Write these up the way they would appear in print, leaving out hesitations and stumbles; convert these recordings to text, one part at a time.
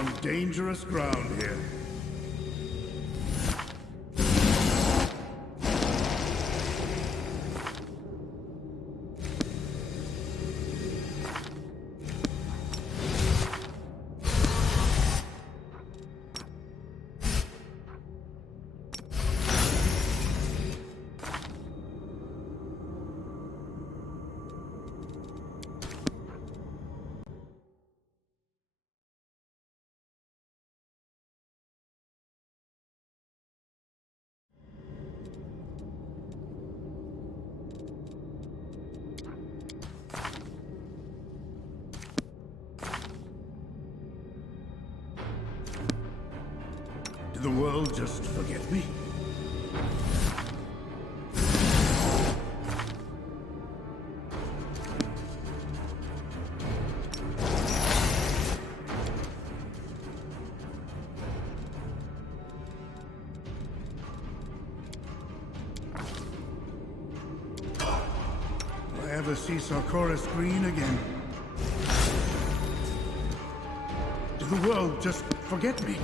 on dangerous ground here. Did the world just forget me? Will I ever see Sarkoris green again? Did the world just forget me?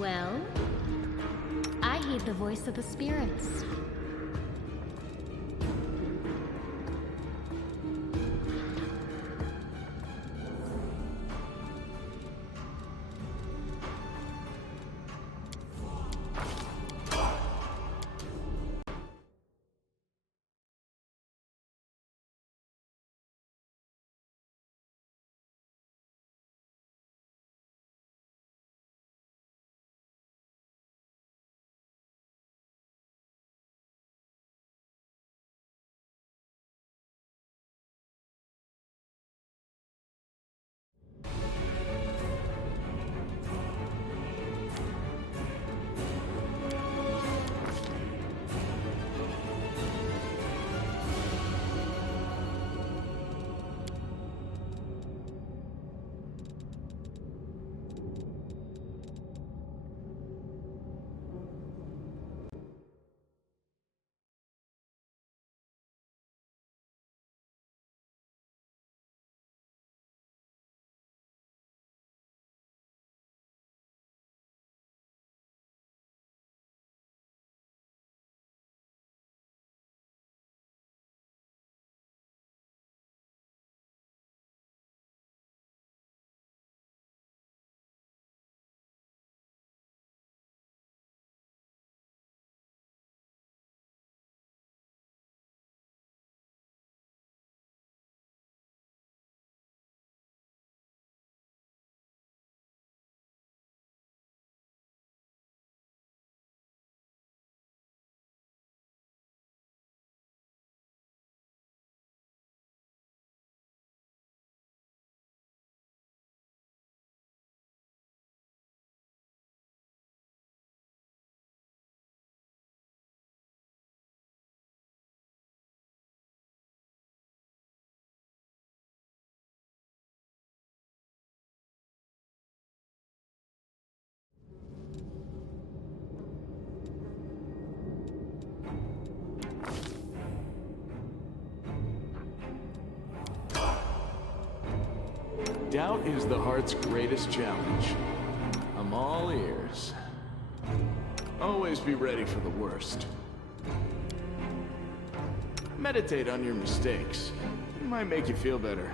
Well, I heed the voice of the spirits. Doubt is the heart's greatest challenge. I'm all ears. Always be ready for the worst. Meditate on your mistakes. It might make you feel better.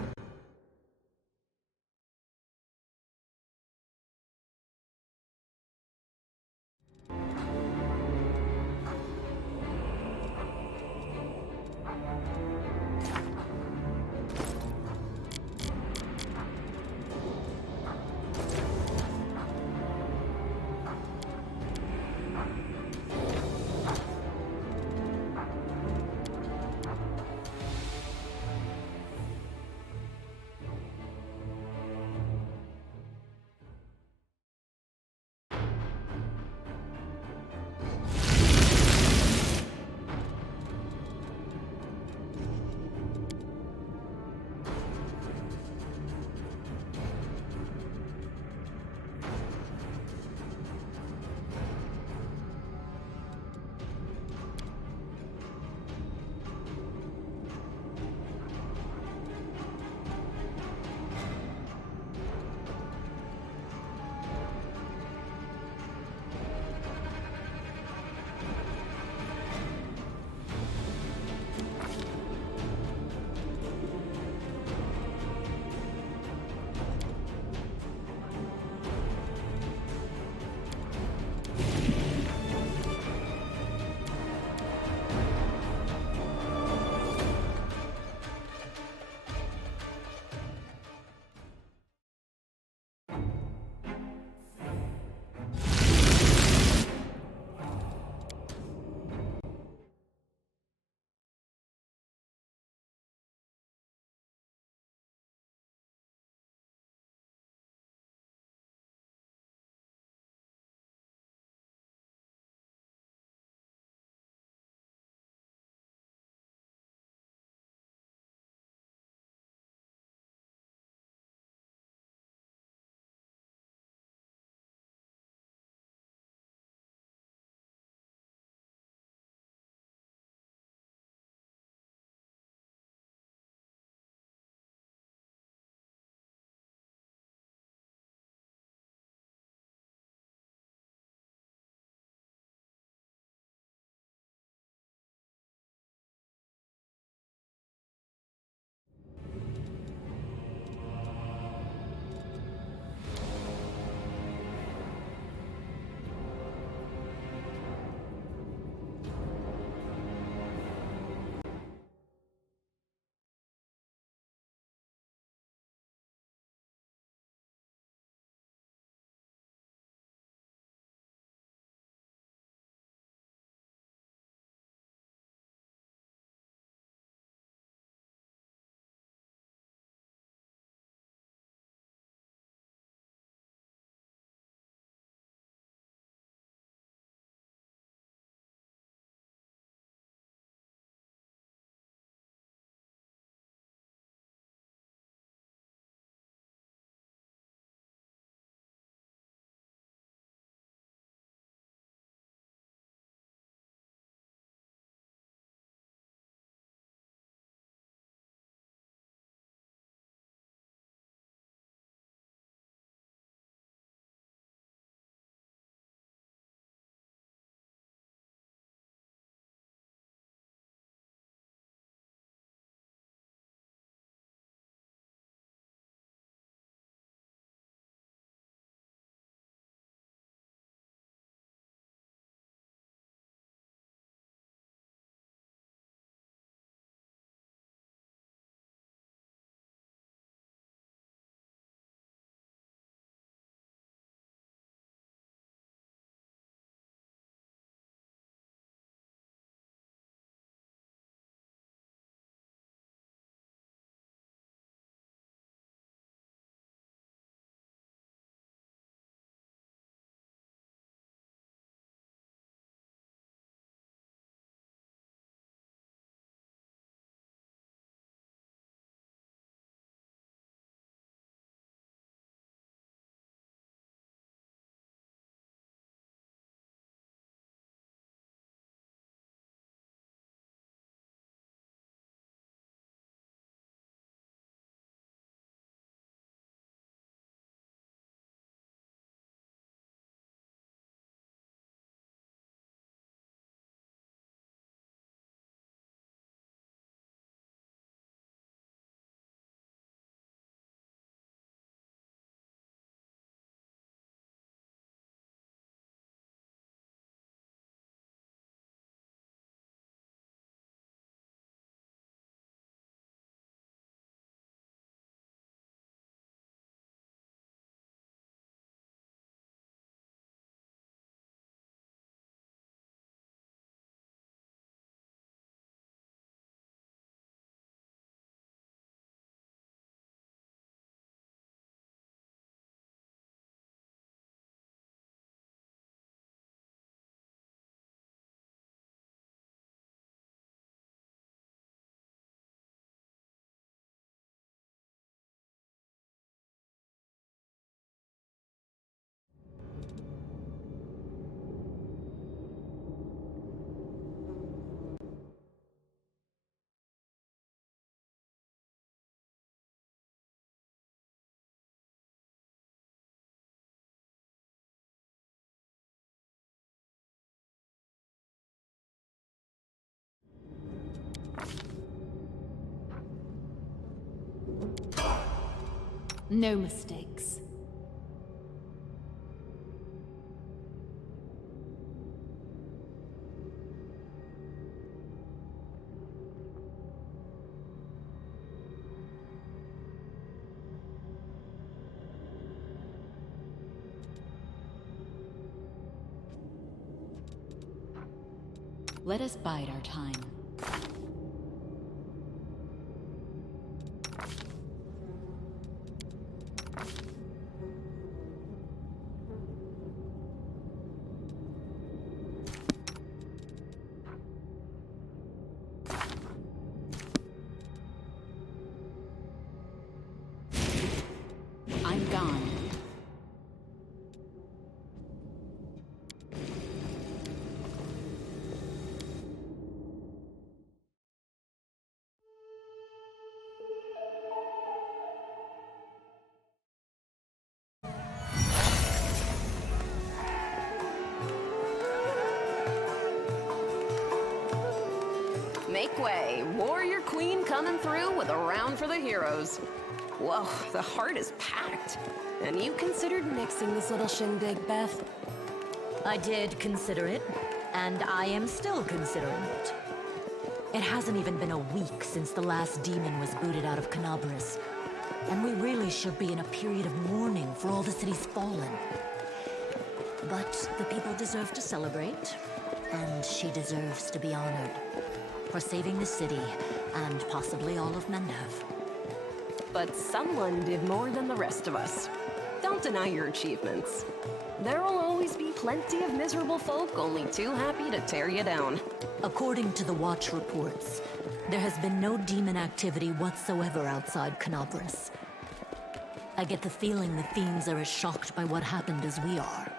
No mistakes. Let us bide our time. I'm gone. Make way. Warrior Queen coming through with a round for the heroes. Whoa, the heart is packed. And you considered mixing this little shindig, Beth? I did consider it, and I am still considering it. It hasn't even been a week since the last demon was booted out of Canabris, and we really should be in a period of mourning for all the city's fallen. But the people deserve to celebrate, and she deserves to be honored for saving the city and possibly all of Mendev. But someone did more than the rest of us. Don't deny your achievements. There'll always be plenty of miserable folk only too happy to tear you down. According to the Watch reports, there has been no demon activity whatsoever outside Canabris. I get the feeling the fiends are as shocked by what happened as we are.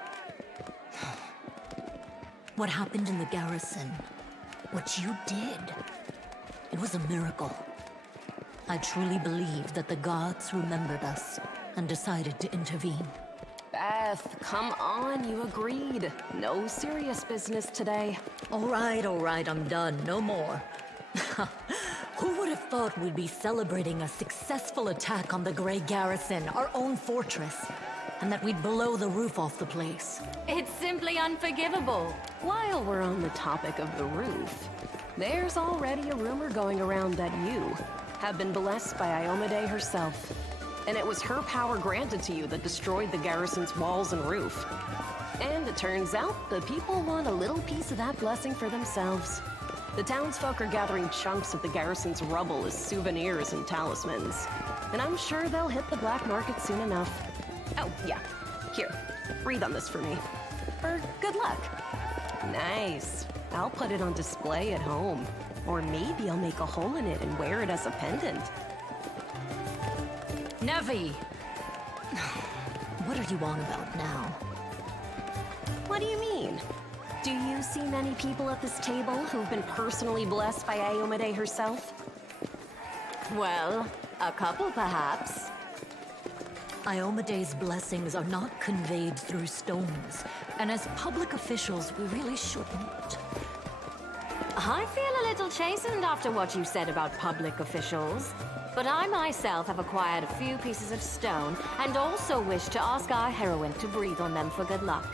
What happened in the garrison, what you did, it was a miracle. I truly believe that the gods remembered us and decided to intervene. Beth, come on, you agreed. No serious business today. All right, I'm done. No more. Who would have thought we'd be celebrating a successful attack on the Grey Garrison, our own fortress, and that we'd blow the roof off the place? It's simply unforgivable. While we're on the topic of the roof, there's already a rumor going around that you have been blessed by Iomade herself. And it was her power granted to you that destroyed the garrison's walls and roof. And it turns out the people want a little piece of that blessing for themselves. The townsfolk are gathering chunks of the garrison's rubble as souvenirs and talismans. And I'm sure they'll hit the black market soon enough. Oh, yeah. Here, breathe on this for me. For good luck. Nice. I'll put it on display at home. Or maybe I'll make a hole in it and wear it as a pendant. Nevi! What are you on about now? What do you mean? Do you see many people at this table who've been personally blessed by Iomade herself? Well, a couple perhaps. Iomade's blessings are not conveyed through stones, and as public officials, we really shouldn't. I feel a little chastened after what you said about public officials. But I myself have acquired a few pieces of stone and also wish to ask our heroine to breathe on them for good luck.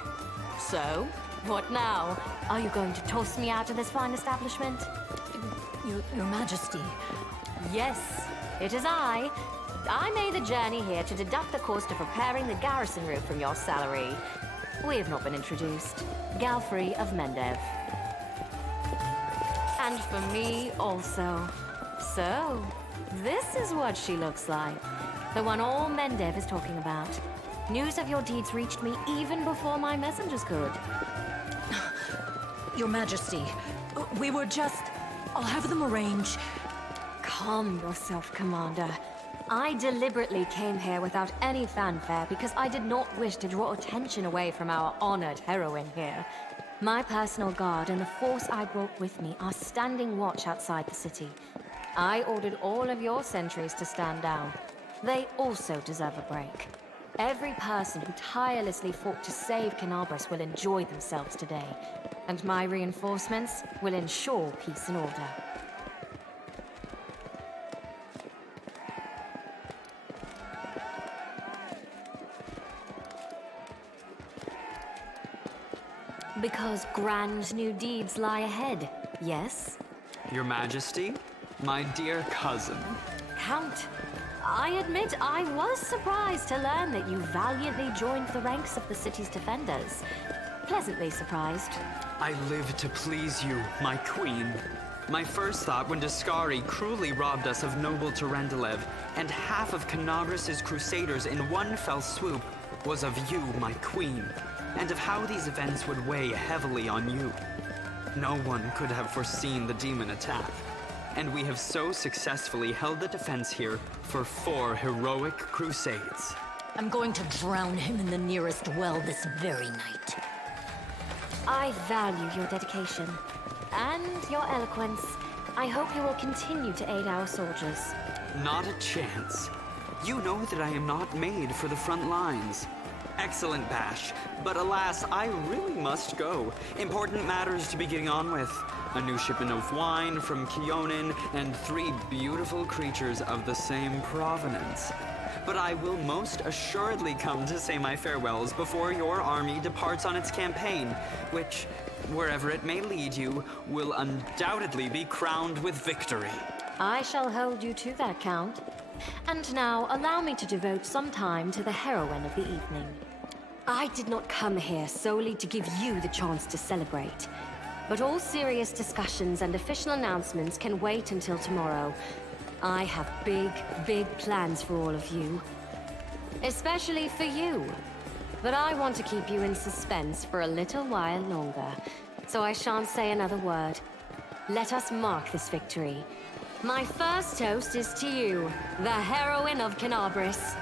So, what now? Are you going to toss me out of this fine establishment? Your Majesty. Yes, it is I. I made the journey here to deduct the cost of repairing the garrison roof from your salary. We have not been introduced. Galfrey of Mendev. And for me also. So, this is what she looks like. The one all Mendev is talking about. News of your deeds reached me even before my messengers could. Your Majesty, we were just... I'll have them arrange... Calm yourself, Commander. I deliberately came here without any fanfare because I did not wish to draw attention away from our honored heroine here. My personal guard and the force I brought with me are standing watch outside the city. I ordered all of your sentries to stand down. They also deserve a break. Every person who tirelessly fought to save Canabris will enjoy themselves today, and my reinforcements will ensure peace and order. because grand new deeds lie ahead, yes? Your Majesty, my dear cousin. Count, I admit I was surprised to learn that you valiantly joined the ranks of the city's defenders. Pleasantly surprised. I live to please you, my queen. My first thought when Daskari cruelly robbed us of noble Terendelev and half of Canabris's crusaders in one fell swoop was of you, my queen, and of how these events would weigh heavily on you. No one could have foreseen the demon attack, and we have so successfully held the defense here for 4 heroic crusades. I'm going to drown him in the nearest well this very night. I value your dedication and your eloquence. I hope you will continue to aid our soldiers. Not a chance. You know that I am not made for the front lines. Excellent, Bash, but alas, I really must go. Important matters to be getting on with. A new shipment of wine from Kionin and 3 beautiful creatures of the same provenance. But I will most assuredly come to say my farewells before your army departs on its campaign, which, wherever it may lead you, will undoubtedly be crowned with victory. I shall hold you to that, Count. And now, allow me to devote some time to the heroine of the evening. I did not come here solely to give you the chance to celebrate. But all serious discussions and official announcements can wait until tomorrow. I have big plans for all of you. Especially for you. But I want to keep you in suspense for a little while longer. So I shan't say another word. Let us mark this victory. My first toast is to you, the heroine of Canabris.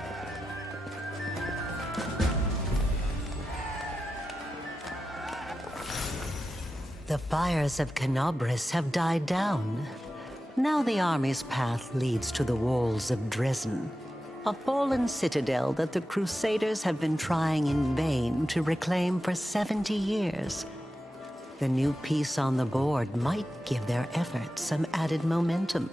The fires of Canabris have died down. Now the army's path leads to the walls of Dresden, a fallen citadel that the Crusaders have been trying in vain to reclaim for 70 years. The new piece on the board might give their efforts some added momentum.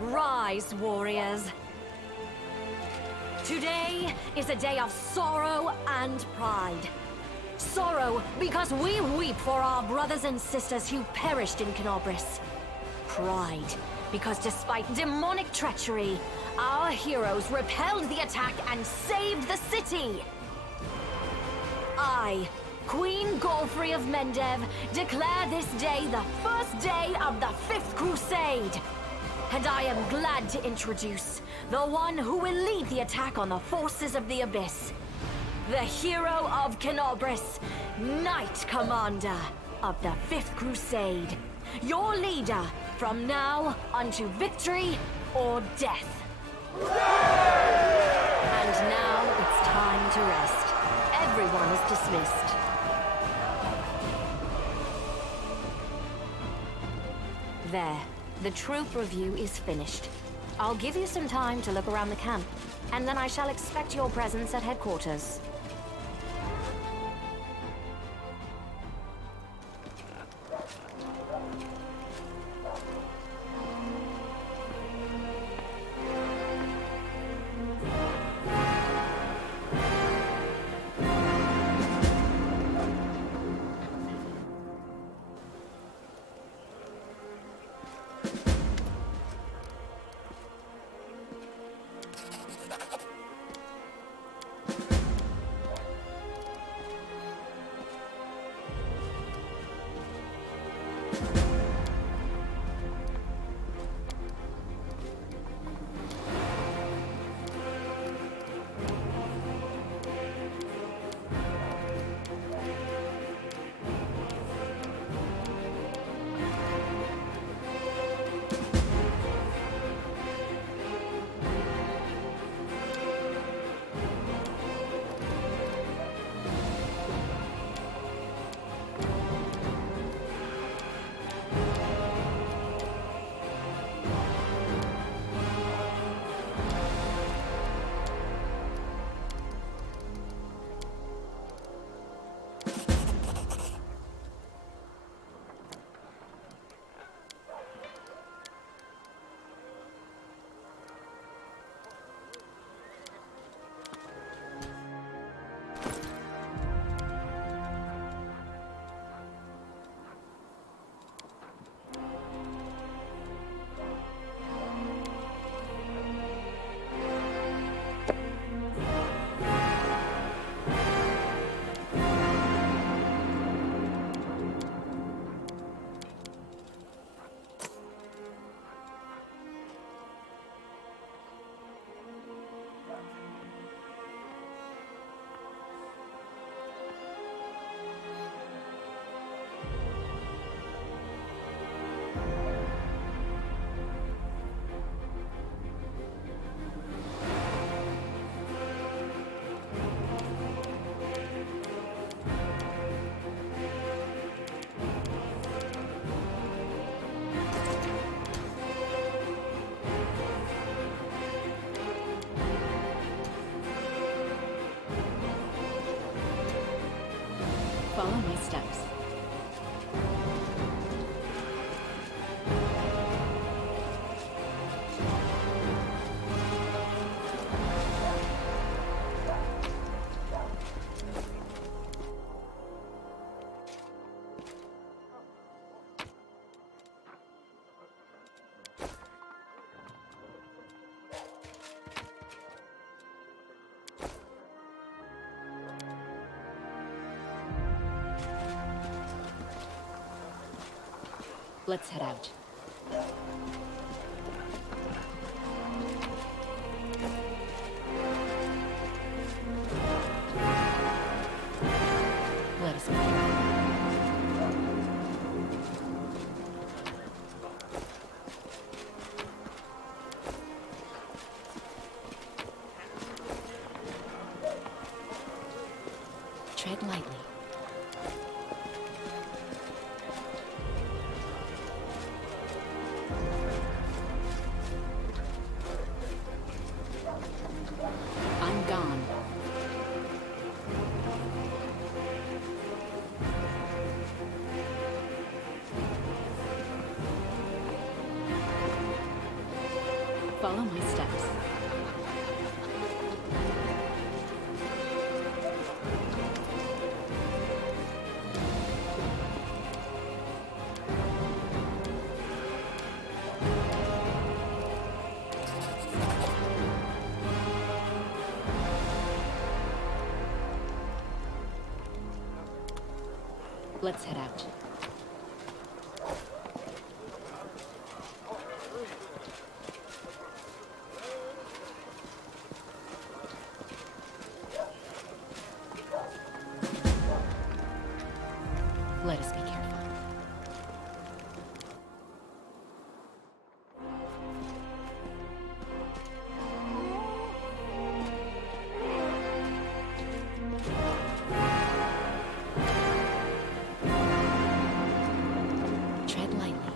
Rise, warriors. Today is a day of sorrow and pride. Sorrow because we weep for our brothers and sisters who perished in Canabris. Pride because despite demonic treachery, our heroes repelled the attack and saved the city. I, Queen Godfrey of Mendev, declare this day the first day of the 5th Crusade. And I am glad to introduce the one who will lead the attack on the forces of the Abyss. The hero of Canabris, Knight Commander of the 5th Crusade. Your leader from now unto victory or death. And now it's time to rest. Everyone is dismissed. There. The troop review is finished. I'll give you some time to look around the camp, and then I shall expect your presence at headquarters. Follow my steps. Let's head out. Let us go. Tread lightly. I'm gone. Follow my steps. Let's head out. Let us be careful. Tread lightly.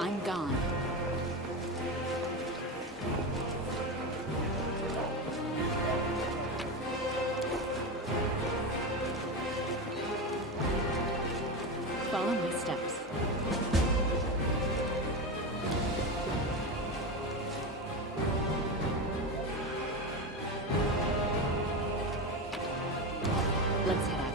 I'm gone. Follow my steps. Let's head out.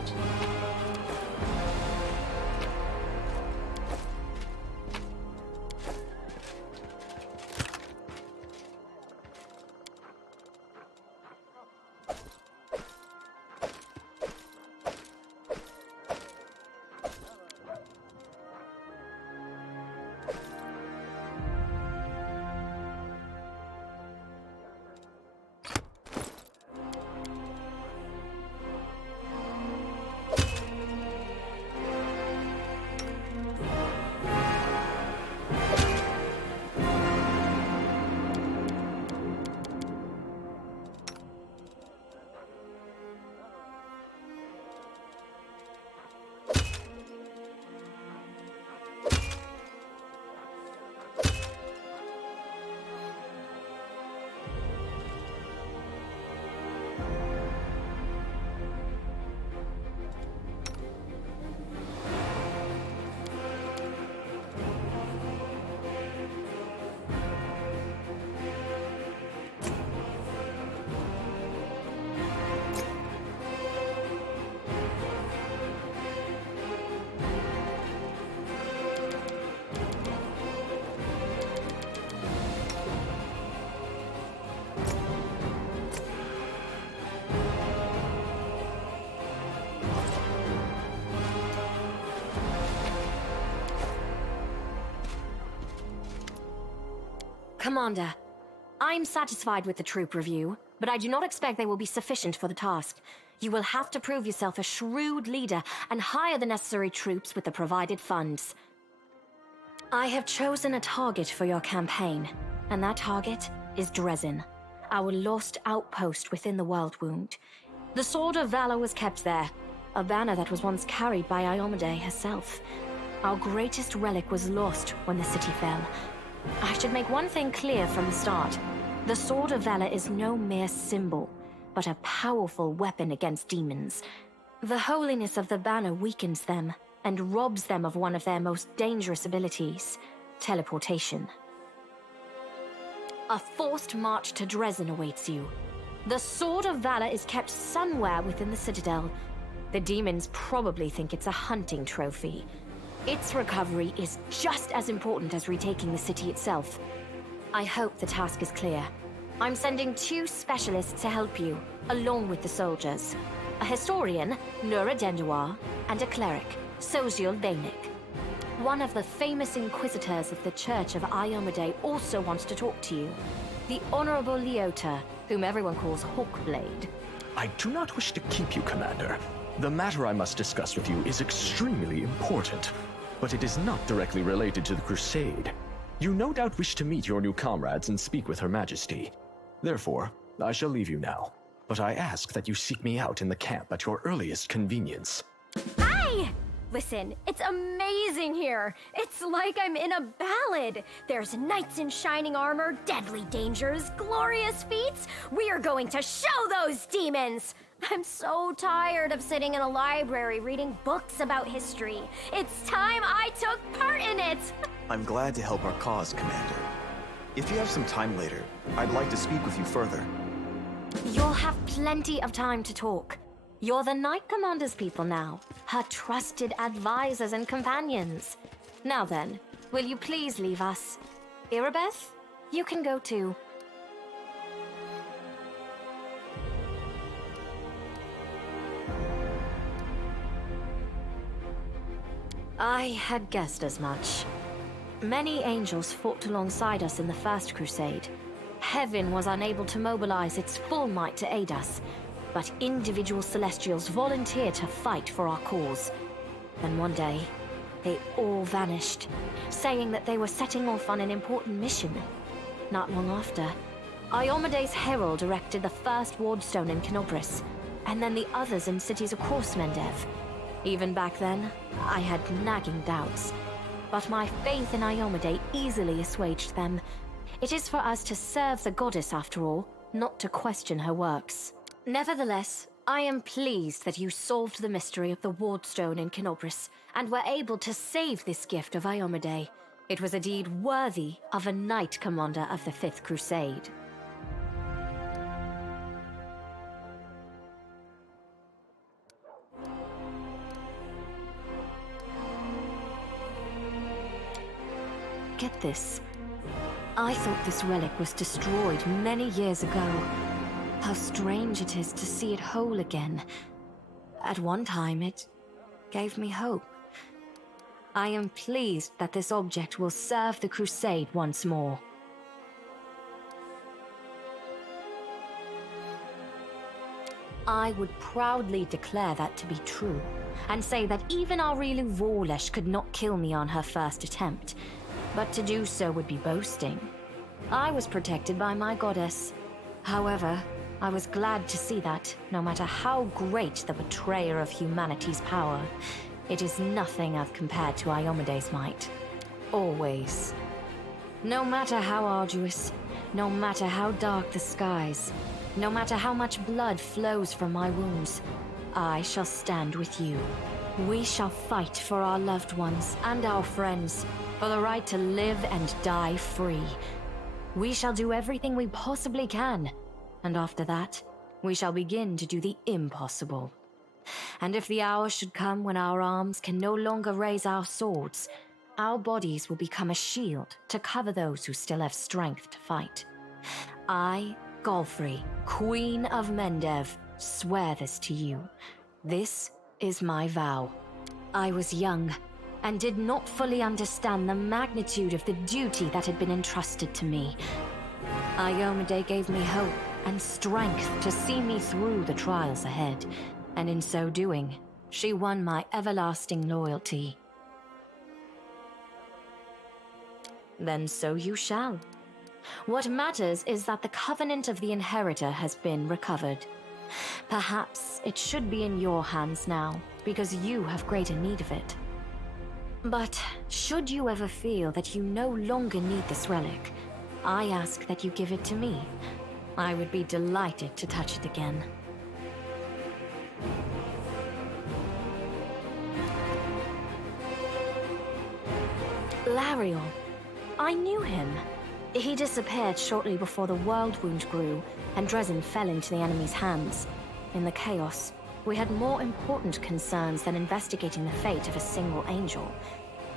Commander, I'm satisfied with the troop review, but I do not expect they will be sufficient for the task. You will have to prove yourself a shrewd leader and hire the necessary troops with the provided funds. I have chosen a target for your campaign, and that target is Dresden, our lost outpost within the World Wound. The Sword of Valor was kept there, a banner that was once carried by Iomade herself. Our greatest relic was lost when the city fell. I should make one thing clear from the start. The Sword of Valor is no mere symbol, but a powerful weapon against demons. The holiness of the banner weakens them and robs them of one of their most dangerous abilities, teleportation. A forced march to Dresden awaits you. The Sword of Valor is kept somewhere within the Citadel. The demons probably think it's a hunting trophy. Its recovery is just as important as retaking the city itself. I hope the task is clear. I'm sending 2 specialists to help you, along with the soldiers. A historian, Nura Denduar, and a cleric, Soziul Bainik. One of the famous inquisitors of the Church of Iomade also wants to talk to you. The Honorable Leota, whom everyone calls Hawkblade. I do not wish to keep you, Commander. The matter I must discuss with you is extremely important, but it is not directly related to the Crusade. You no doubt wish to meet your new comrades and speak with Her Majesty. Therefore, I shall leave you now, but I ask that you seek me out in the camp at your earliest convenience. Hi! Listen, it's amazing here. It's like I'm in a ballad. There's knights in shining armor, deadly dangers, glorious feats. We are going to show those demons! I'm so tired of sitting in a library reading books about history. It's time I took part in it! I'm glad to help our cause, Commander. If you have some time later, I'd like to speak with you further. You'll have plenty of time to talk. You're the Knight Commander's people now, her trusted advisors and companions. Now then, will you please leave us? Irabeth, you can go too. I had guessed as much. Many angels fought alongside us in the First Crusade. Heaven was unable to mobilize its full might to aid us, but individual Celestials volunteered to fight for our cause. Then one day, they all vanished, saying that they were setting off on an important mission. Not long after, Iomade's herald erected the first wardstone in Kenobris, and then the others in cities across Mendev. Even back then, I had nagging doubts, but my faith in Iomade easily assuaged them. It is for us to serve the goddess after all, not to question her works. Nevertheless, I am pleased that you solved the mystery of the wardstone in Kenobris and were able to save this gift of Iomade. It was a deed worthy of a Knight Commander of the Fifth Crusade. Get this. I thought this relic was destroyed many years ago. How strange it is to see it whole again. At one time, it gave me hope. I am pleased that this object will serve the Crusade once more. I would proudly declare that to be true, and say that even Aurilu Vorlesh could not kill me on her first attempt. But to do so would be boasting. I was protected by my goddess. However, I was glad to see that, no matter how great the betrayer of humanity's power, it is nothing as compared to Iomade's might. Always. No matter how arduous, no matter how dark the skies, no matter how much blood flows from my wounds, I shall stand with you. We shall fight for our loved ones and our friends, for the right to live and die free. We shall do everything we possibly can, and after that, we shall begin to do the impossible. And if the hour should come when our arms can no longer raise our swords, our bodies will become a shield to cover those who still have strength to fight. I, Golfrey, Queen of Mendev, swear this to you. This is my vow. I was young and did not fully understand the magnitude of the duty that had been entrusted to me. Iomade gave me hope and strength to see me through the trials ahead, and in so doing, she won my everlasting loyalty. then so you shall. What matters is that the covenant of the Inheritor has been recovered. Perhaps it should be in your hands now, because you have greater need of it. But should you ever feel that you no longer need this relic, I ask that you give it to me. I would be delighted to touch it again. Lariel. I knew him. He disappeared shortly before the world wound grew, and Dresden fell into the enemy's hands. In the chaos, we had more important concerns than investigating the fate of a single angel.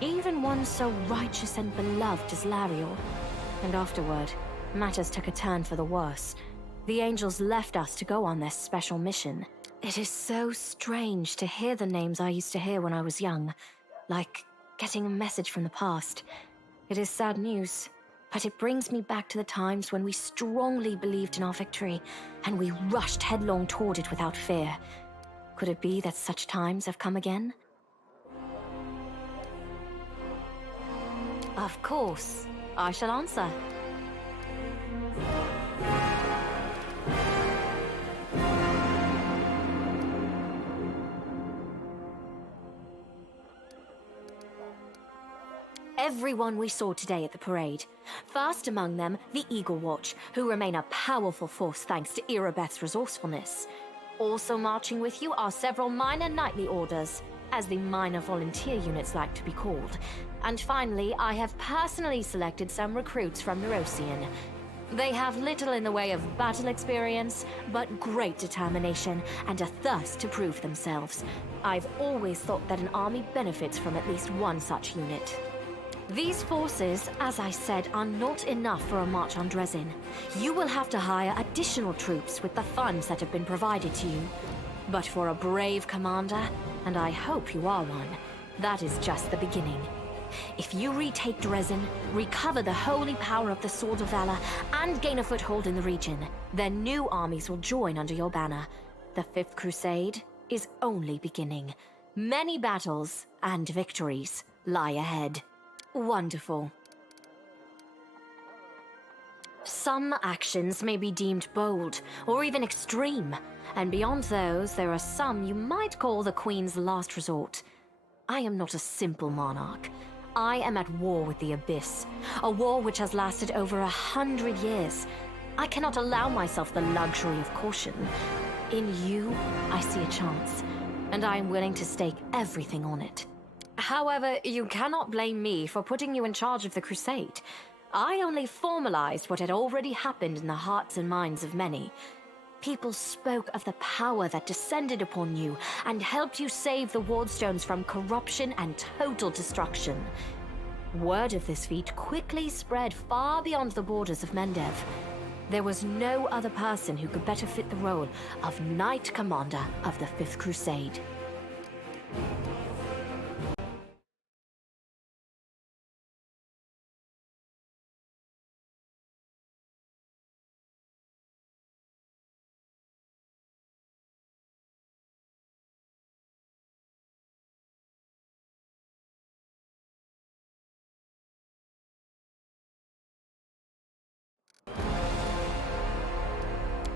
Even one so righteous and beloved as Lariel. And afterward, matters took a turn for the worse. The angels left us to go on this special mission. It is so strange to hear the names I used to hear when I was young, like getting a message from the past. It is sad news, but it brings me back to the times when we strongly believed in our victory, and we rushed headlong toward it without fear. Could it be that such times have come again? Of course. I shall answer. Everyone we saw today at the parade. First among them, the Eagle Watch, who remain a powerful force thanks to Irabeth's resourcefulness. Also marching with you are several minor knightly orders, as the minor volunteer units like to be called. And finally, I have personally selected some recruits from Neurosian. They have little in the way of battle experience, but great determination and a thirst to prove themselves. I've always thought that an army benefits from at least one such unit. These forces, as I said, are not enough for a march on Dresden. You will have to hire additional troops with the funds that have been provided to you. But for a brave commander, and I hope you are one, that is just the beginning. If you retake Dresden, recover the holy power of the Sword of Valor, and gain a foothold in the region, then new armies will join under your banner. The Fifth Crusade is only beginning. Many battles and victories lie ahead. Wonderful. Some actions may be deemed bold, or even extreme, and beyond those, there are some you might call the Queen's last resort. I am not a simple monarch. I am at war with the Abyss, a war which has lasted over 100 years. I cannot allow myself the luxury of caution. In you, I see a chance, and I am willing to stake everything on it. However, you cannot blame me for putting you in charge of the Crusade. I only formalized what had already happened in the hearts and minds of many. People spoke of the power that descended upon you and helped you save the Wardstones from corruption and total destruction. Word of this feat quickly spread far beyond the borders of Mendev. There was no other person who could better fit the role of Knight Commander of the Fifth Crusade.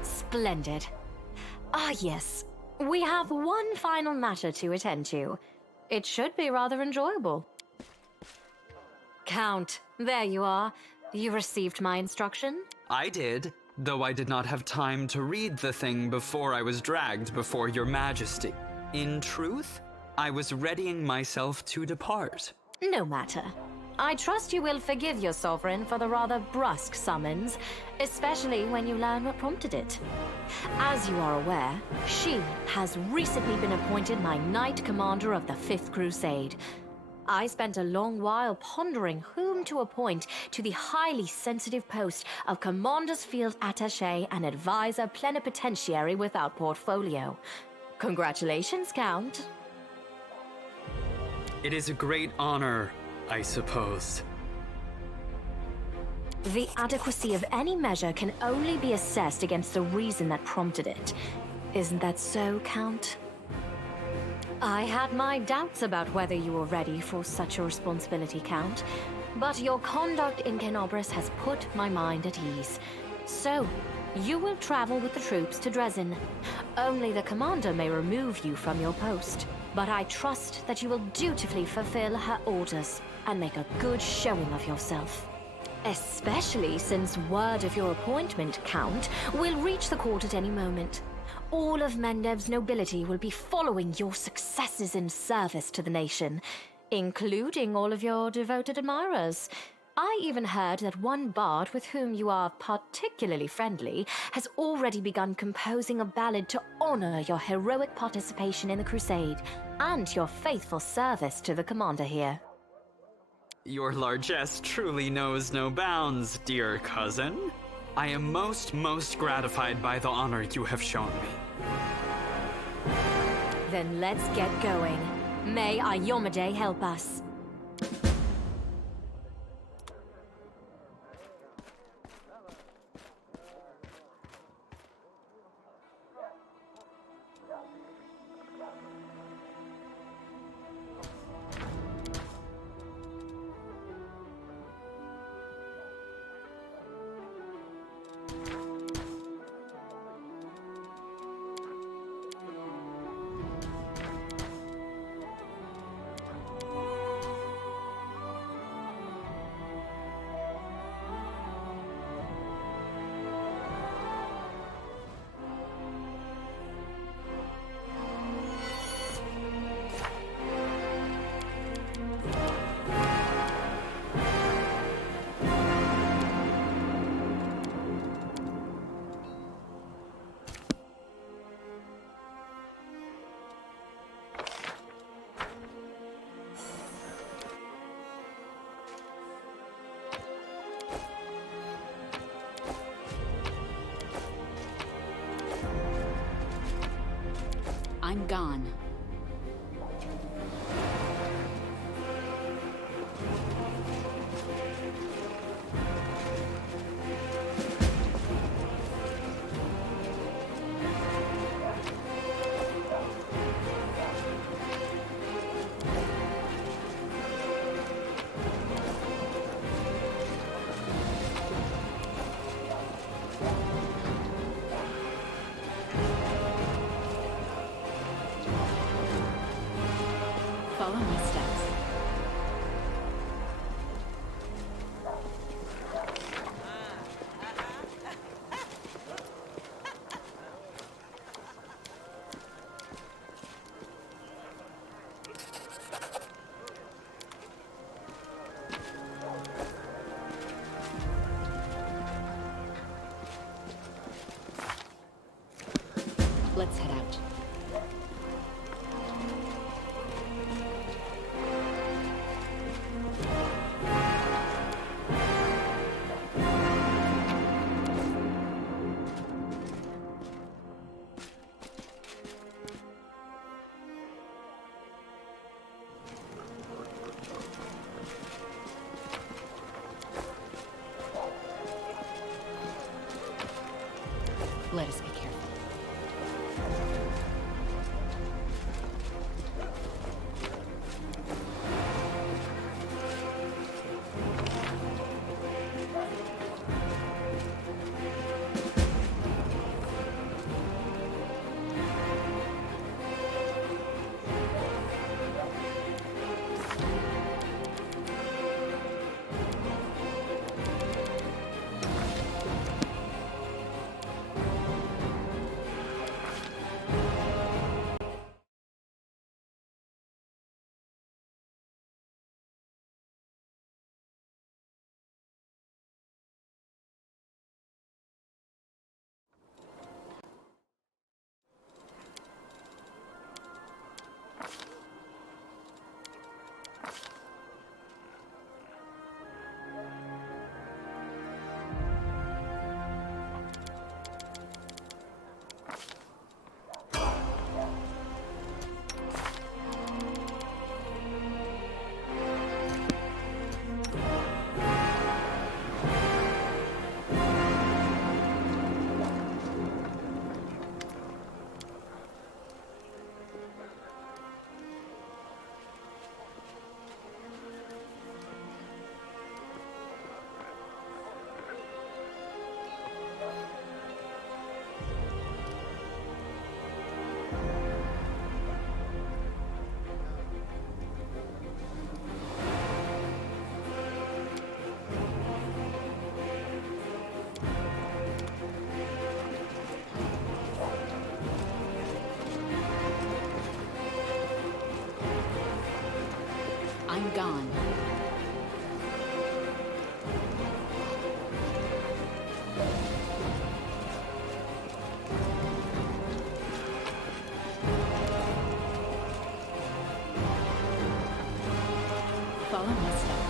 Splendid. Ah, yes. We have one final matter to attend to. It should be rather enjoyable. Count, there you are. You received my instruction? I did, though I did not have time to read the thing before I was dragged before your majesty. In truth, I was readying myself to depart. No matter. I trust you will forgive your sovereign for the rather brusque summons, especially when you learn what prompted it. As you are aware, she has recently been appointed my Knight Commander of the Fifth Crusade. I spent a long while pondering whom to appoint to the highly sensitive post of Commander's Field Attaché and Advisor Plenipotentiary without portfolio. Congratulations, Count. It is a great honor, I suppose. The adequacy of any measure can only be assessed against the reason that prompted it. Isn't that so, Count? I had my doubts about whether you were ready for such a responsibility, Count. But your conduct in Kenobris has put my mind at ease. So, you will travel with the troops to Dresden. Only the commander may remove you from your post. But I trust that you will dutifully fulfill her orders and make a good showing of yourself. Especially since word of your appointment, Count, will reach the court at any moment. All of Mendev's nobility will be following your successes in service to the nation, including all of your devoted admirers. I even heard that one bard with whom you are particularly friendly has already begun composing a ballad to honor your heroic participation in the crusade and your faithful service to the commander here. Your largesse truly knows no bounds, dear cousin. I am most gratified by the honor you have shown me. Then let's get going. May Ayomide help us. I'm gone. Follow my steps. Let's head out. Let us be careful. I'm gone. Follow my steps.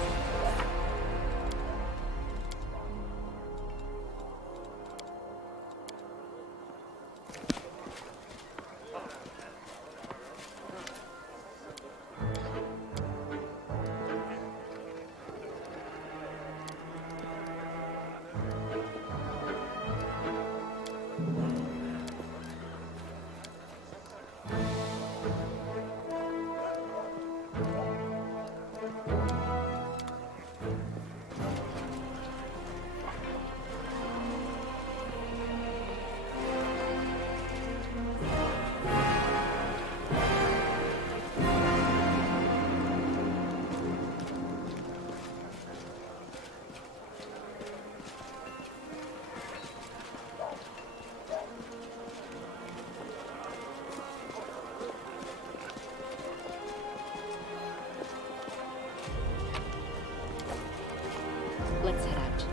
Let's head out.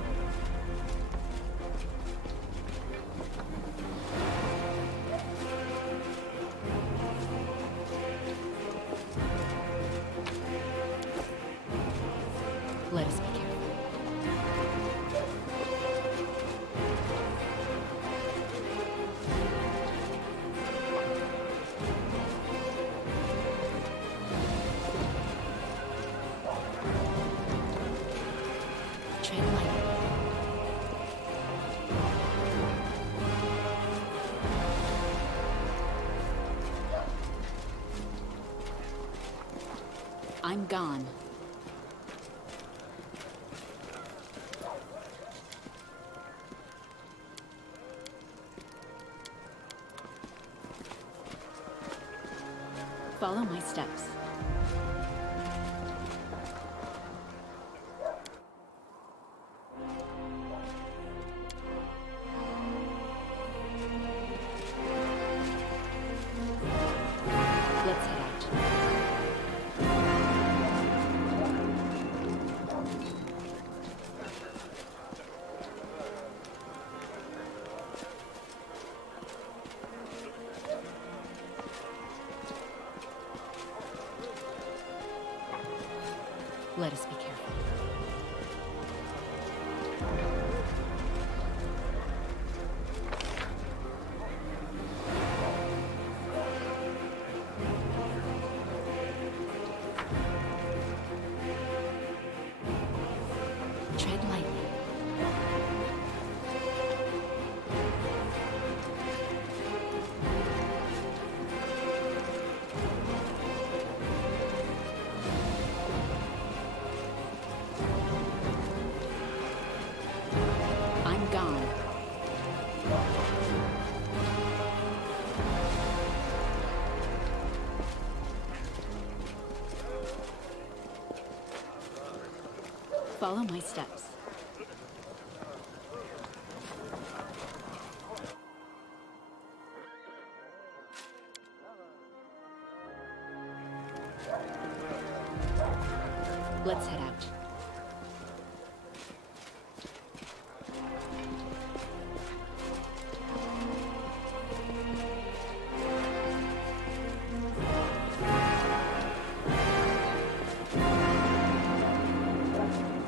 Let us be careful. Tread lightly. I'm gone. Follow my steps. Let's head out. Let us be careful. Tread lightly. I'm gone. Follow my steps. Let's head out.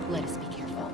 Let us be careful.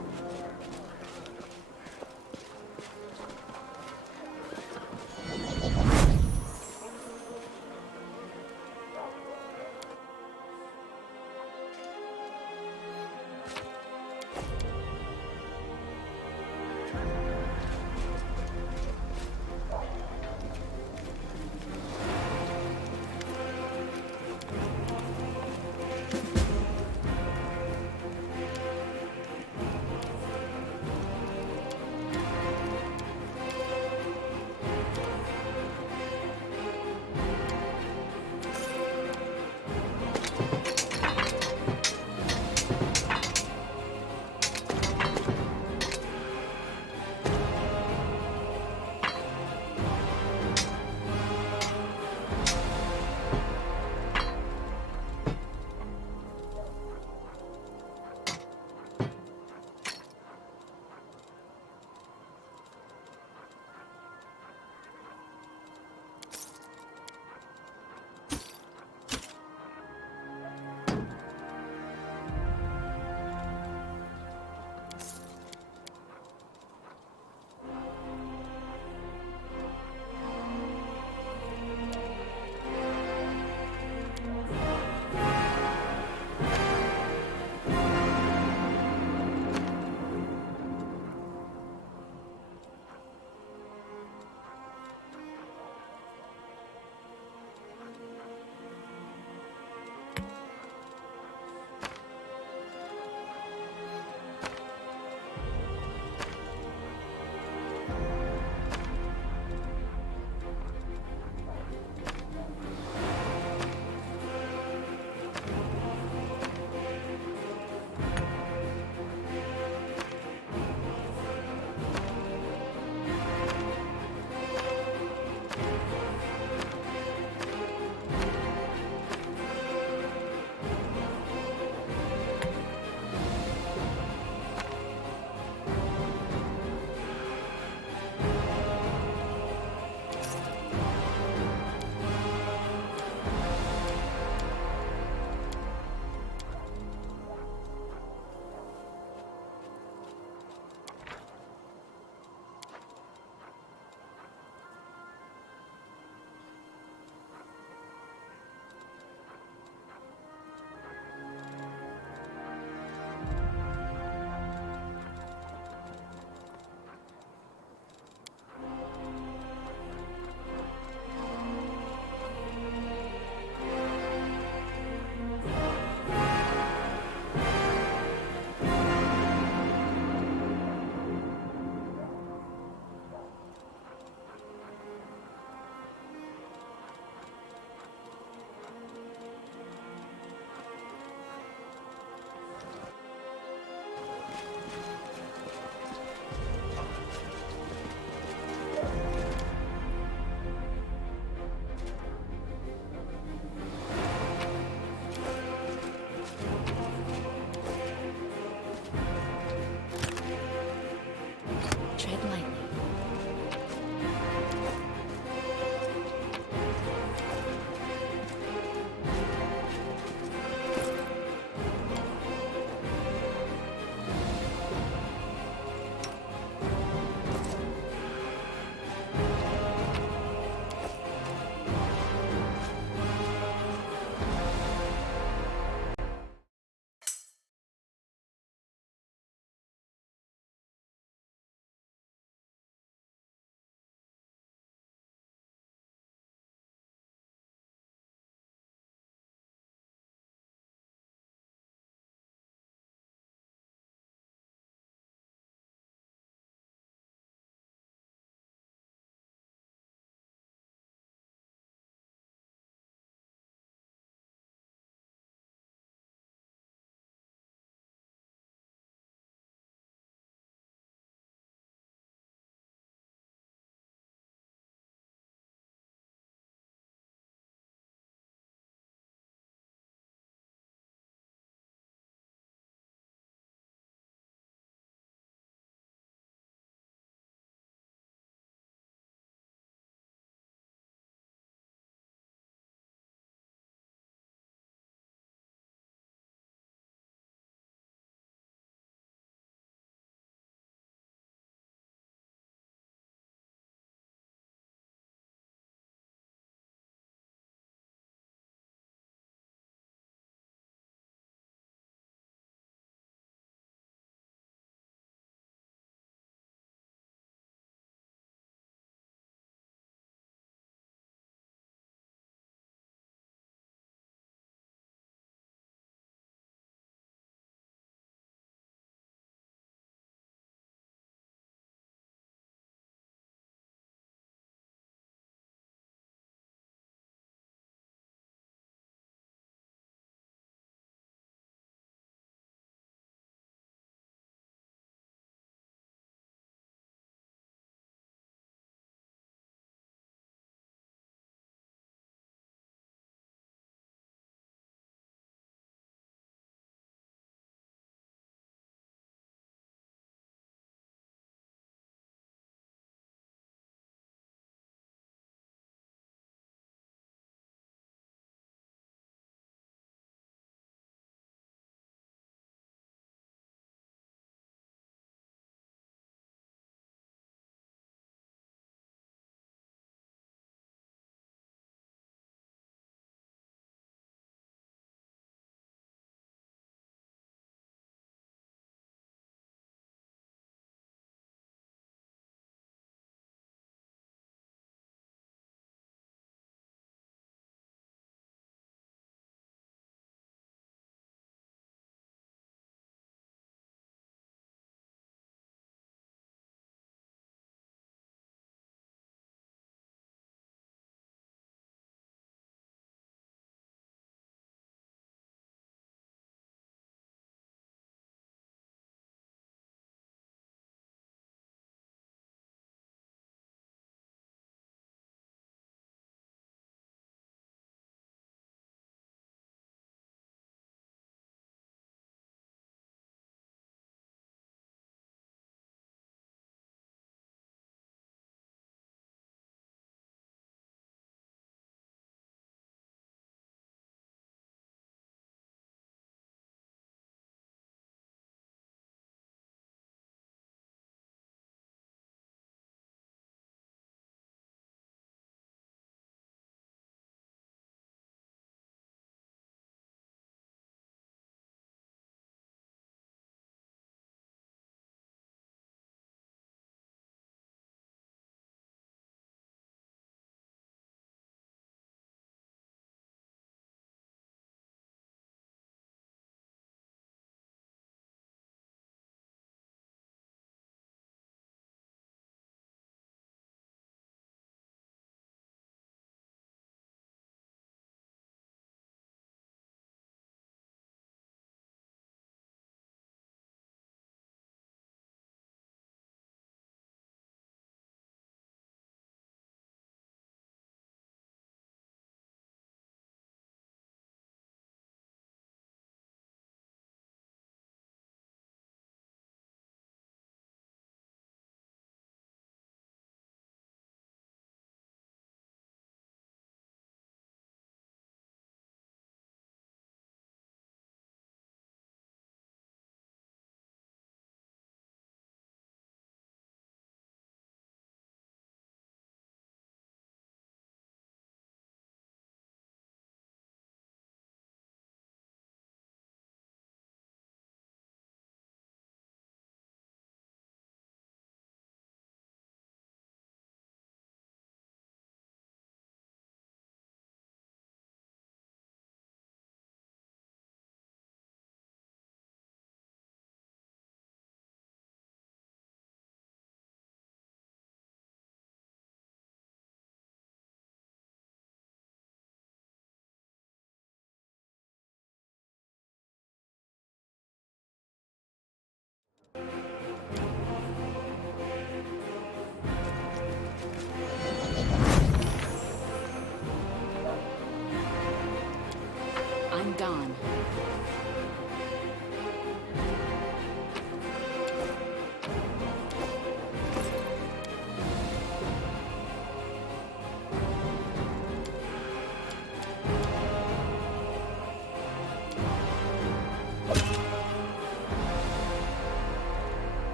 gone.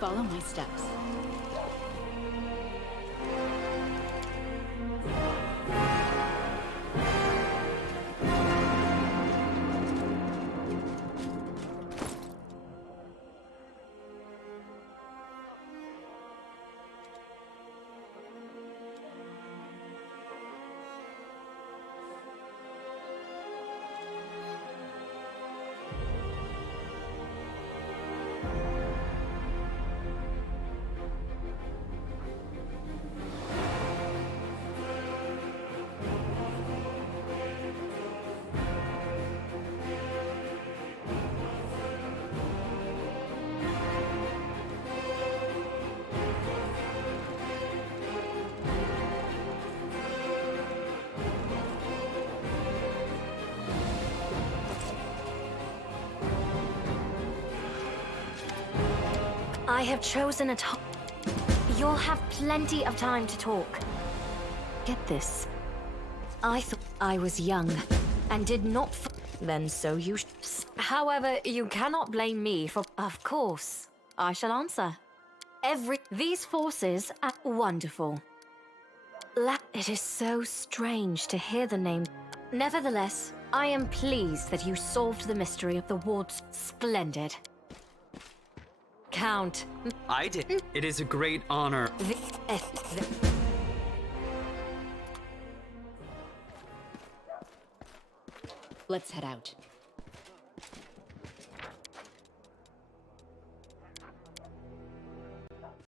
Follow my steps. I have chosen a top. You'll have plenty of time to talk. Get this. I thought I was young and did not. Then so you. However, you cannot blame me for. Of course, I shall answer. These forces are wonderful. It is so strange to hear the name. Nevertheless, I am pleased that you solved the mystery of the wards. Splendid. Count. I did. It is a great honor. Let's head out.